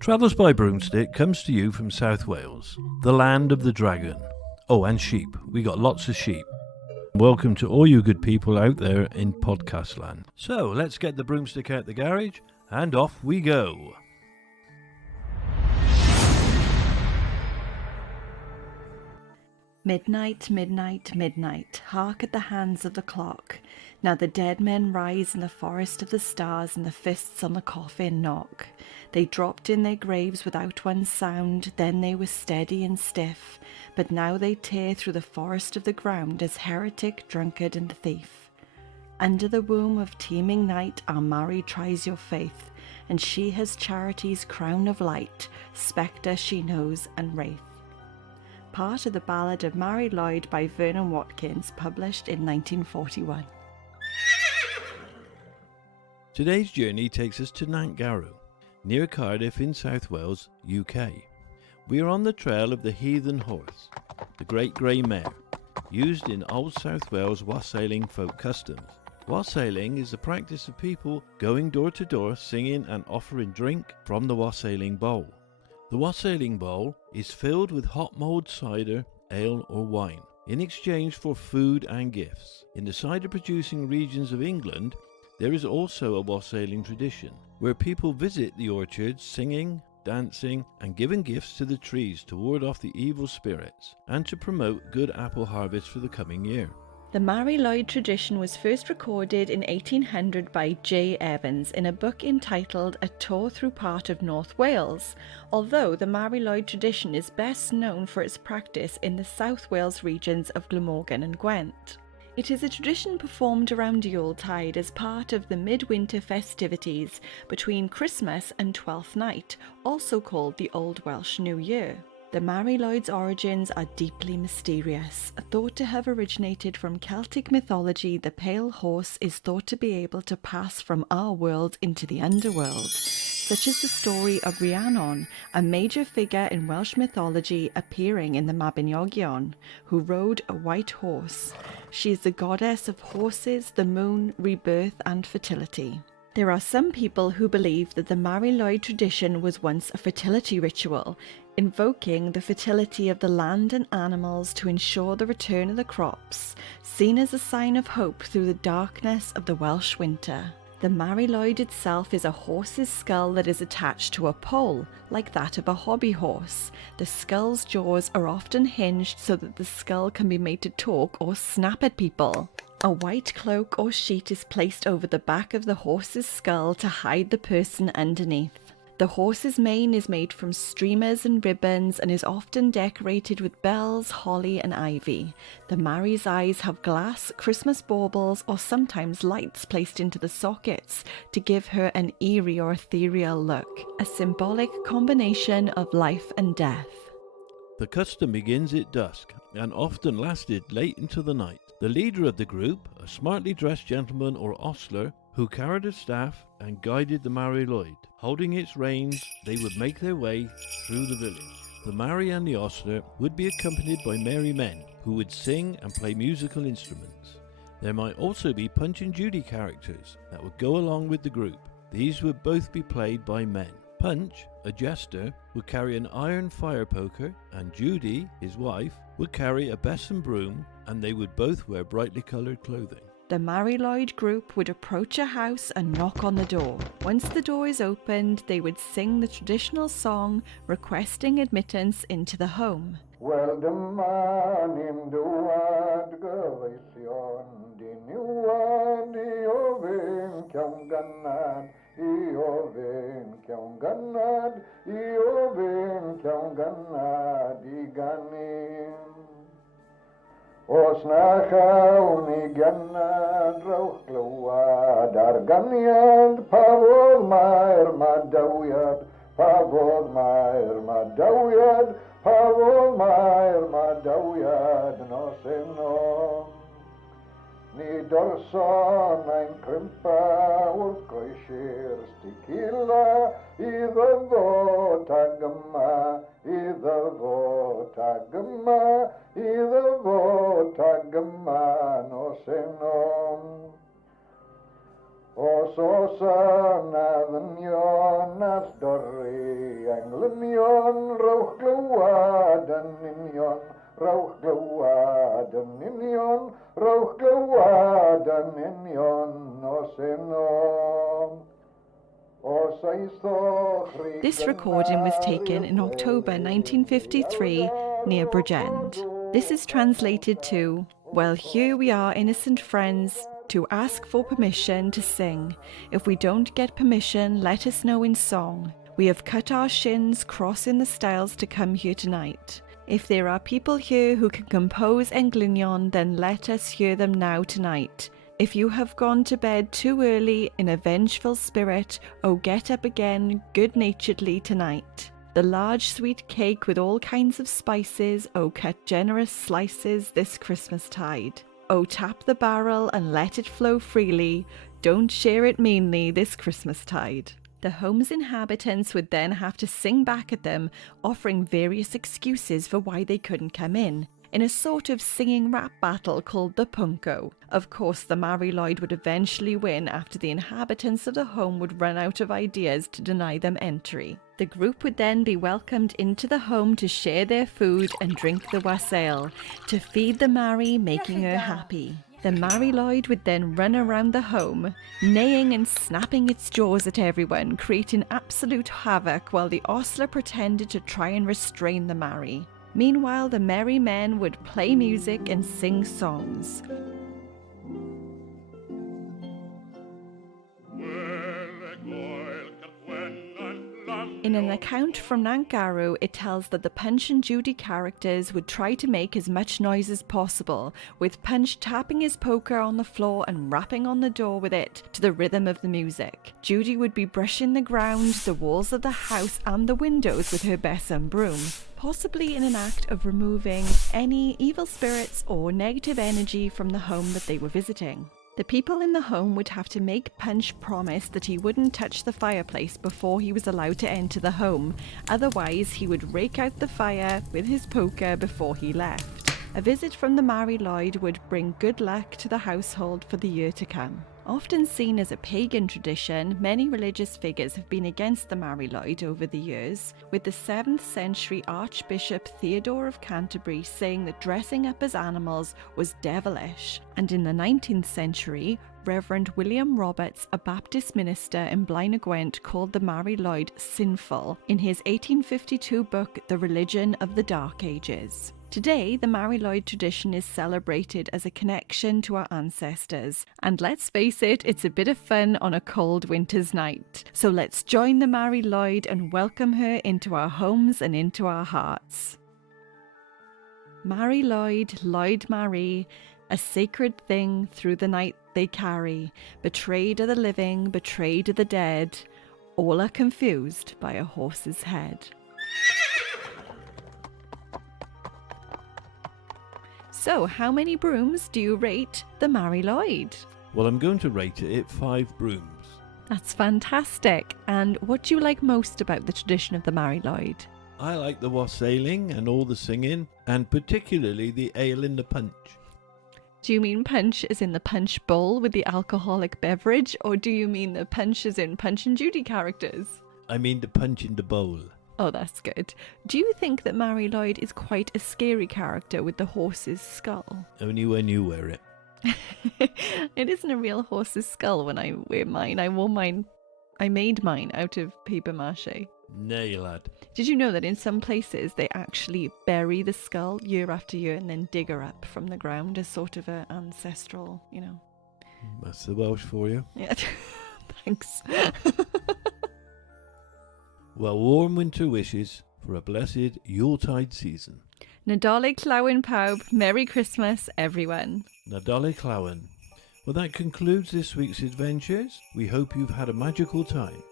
Travels by Broomstick comes to you from South Wales, the land of the dragon. Oh, and sheep. We got lots of sheep. Welcome to all you good people out there in podcast land. So, let's get the broomstick out the garage, and off we go. Midnight, midnight, midnight, hark at the hands of the clock. Now the dead men rise in the forest of the stars, and the fists on the coffin knock. They dropped in their graves without one sound, then they were steady and stiff, but now they tear through the forest of the ground as heretic, drunkard and thief. Under the womb of teeming night our Mari tries your faith, and she has charity's crown of light, spectre she knows and wraith. Part of the Ballad of Mari Lwyd by Vernon Watkins, published in 1941. Today's journey takes us to Nantgarw, near Cardiff in South Wales, UK. We are on the trail of the heathen horse, the great grey mare, used in Old South Wales wassailing folk customs. Wassailing is the practice of people going door to door singing and offering drink from the wassailing bowl. The wassailing bowl is filled with hot mulled cider, ale or wine, in exchange for food and gifts. In the cider-producing regions of England, there is also a wassailing tradition, where people visit the orchards singing, dancing and giving gifts to the trees to ward off the evil spirits and to promote good apple harvest for the coming year. The Mari Lwyd tradition was first recorded in 1800 by J. Evans in a book entitled A Tour Through Part of North Wales, although the Mari Lwyd tradition is best known for its practice in the South Wales regions of Glamorgan and Gwent. It is a tradition performed around Yuletide as part of the midwinter festivities between Christmas and Twelfth Night, also called the Old Welsh New Year. The Mari Lwyd's origins are deeply mysterious. Thought to have originated from Celtic mythology, the pale horse is thought to be able to pass from our world into the underworld, such as the story of Rhiannon, a major figure in Welsh mythology appearing in the Mabinogion, who rode a white horse. She is the goddess of horses, the moon, rebirth and fertility. There are some people who believe that the Mari Lwyd tradition was once a fertility ritual, invoking the fertility of the land and animals to ensure the return of the crops, seen as a sign of hope through the darkness of the Welsh winter. The Mari Lwyd itself is a horse's skull that is attached to a pole, like that of a hobby horse. The skull's jaws are often hinged so that the skull can be made to talk or snap at people. A white cloak or sheet is placed over the back of the horse's skull to hide the person underneath. The horse's mane is made from streamers and ribbons and is often decorated with bells, holly and ivy. The Mari's eyes have glass, Christmas baubles or sometimes lights placed into the sockets to give her an eerie or ethereal look, a symbolic combination of life and death. The custom begins at dusk and often lasted late into the night. The leader of the group, a smartly dressed gentleman or ostler, who carried a staff and guided the Mari Lwyd. Holding its reins, they would make their way through the village. The Mari and the ostler would be accompanied by merry men, who would sing and play musical instruments. There might also be Punch and Judy characters that would go along with the group. These would both be played by men. Punch, a jester, would carry an iron fire poker, and Judy, his wife, would carry a besom broom, and they would both wear brightly coloured clothing. The Mari Lwyd group would approach a house and knock on the door. Once the door is opened, they would sing the traditional song requesting admittance into the home. Wel dyma ni'n dŵad gyfeillion, di niwad I ofyn cawn gannad, I ofyn cawn gannad, I ofyn cawn gannad I gannin. Os na chawn I gannad rowch glywad ar ganiad, pa fodd mae'r madawiad, pa fodd mae'r madawiad, pa fodd mae'r madawiad nos enon. Ni dorson ein crympa wrth groesi'r sticila, iddo fo tag yma, iddo fo tag yma, iddo fo tag yma nos enom. Os oes yna ddynion a sdori, englynion, rowch glywad yn union, rowch glywad yn union, rowch glywad yn union nos enom. This recording was taken in October 1953 near Bridgend. This is translated to, well, here we are, innocent friends, to ask for permission to sing. If we don't get permission, let us know in song. We have cut our shins, crossing the styles to come here tonight. If there are people here who can compose englynion, then let us hear them now tonight. If you have gone to bed too early in a vengeful spirit, oh get up again good-naturedly tonight. The large sweet cake with all kinds of spices, oh cut generous slices this Christmastide. Oh tap the barrel and let it flow freely, don't share it meanly this Christmastide. The home's inhabitants would then have to sing back at them, offering various excuses for why they couldn't come in a sort of singing rap battle called the Punko. Of course, the Mari Lwyd would eventually win after the inhabitants of the home would run out of ideas to deny them entry. The group would then be welcomed into the home to share their food and drink the wassail, to feed the Mari, making her happy. The Mari Lwyd would then run around the home, neighing and snapping its jaws at everyone, creating absolute havoc while the ostler pretended to try and restrain the Mari. Meanwhile, the merry men would play music and sing songs. In an account from Nangaru, it tells that the Punch and Judy characters would try to make as much noise as possible, with Punch tapping his poker on the floor and rapping on the door with it to the rhythm of the music. Judy would be brushing the ground, the walls of the house and the windows with her besom broom, possibly in an act of removing any evil spirits or negative energy from the home that they were visiting. The people in the home would have to make Punch promise that he wouldn't touch the fireplace before he was allowed to enter the home, otherwise he would rake out the fire with his poker before he left. A visit from the Mari Lwyd would bring good luck to the household for the year to come. Often seen as a pagan tradition, many religious figures have been against the Mari Lwyd over the years, with the 7th century Archbishop Theodore of Canterbury saying that dressing up as animals was devilish. And in the 19th century, Reverend William Roberts, a Baptist minister in Blaenau-Gwent, called the Mari Lwyd sinful in his 1852 book, The Religion of the Dark Ages. Today, the Mari Lwyd tradition is celebrated as a connection to our ancestors. And let's face it, it's a bit of fun on a cold winter's night. So let's join the Mari Lwyd and welcome her into our homes and into our hearts. Mari Lwyd, Lwyd Mari, a sacred thing through the night they carry. Betrayed are the living, betrayed are the dead. All are confused by a horse's head. So, how many brooms do you rate the Mari Lwyd? Well, I'm going to rate it 5 brooms. That's fantastic. And what do you like most about the tradition of the Mari Lwyd? I like the wassailing and all the singing, and particularly the ale in the punch. Do you mean punch as in the punch bowl with the alcoholic beverage, or do you mean the punch as in Punch and Judy characters? I mean the punch in the bowl. Oh, that's good. Do you think that Mari Lwyd is quite a scary character with the horse's skull? Only when you wear it. It isn't a real horse's skull when I wear mine. I made mine out of paper mache. Nay, lad. Did you know that in some places they actually bury the skull year after year and then dig her up from the ground as sort of an ancestral, That's the Welsh for you. Yeah, thanks. Well, warm winter wishes for a blessed Yuletide season. Nadolig Llawen pawb, Merry Christmas, everyone. Nadolig Llawen. Well, that concludes this week's adventures. We hope you've had a magical time.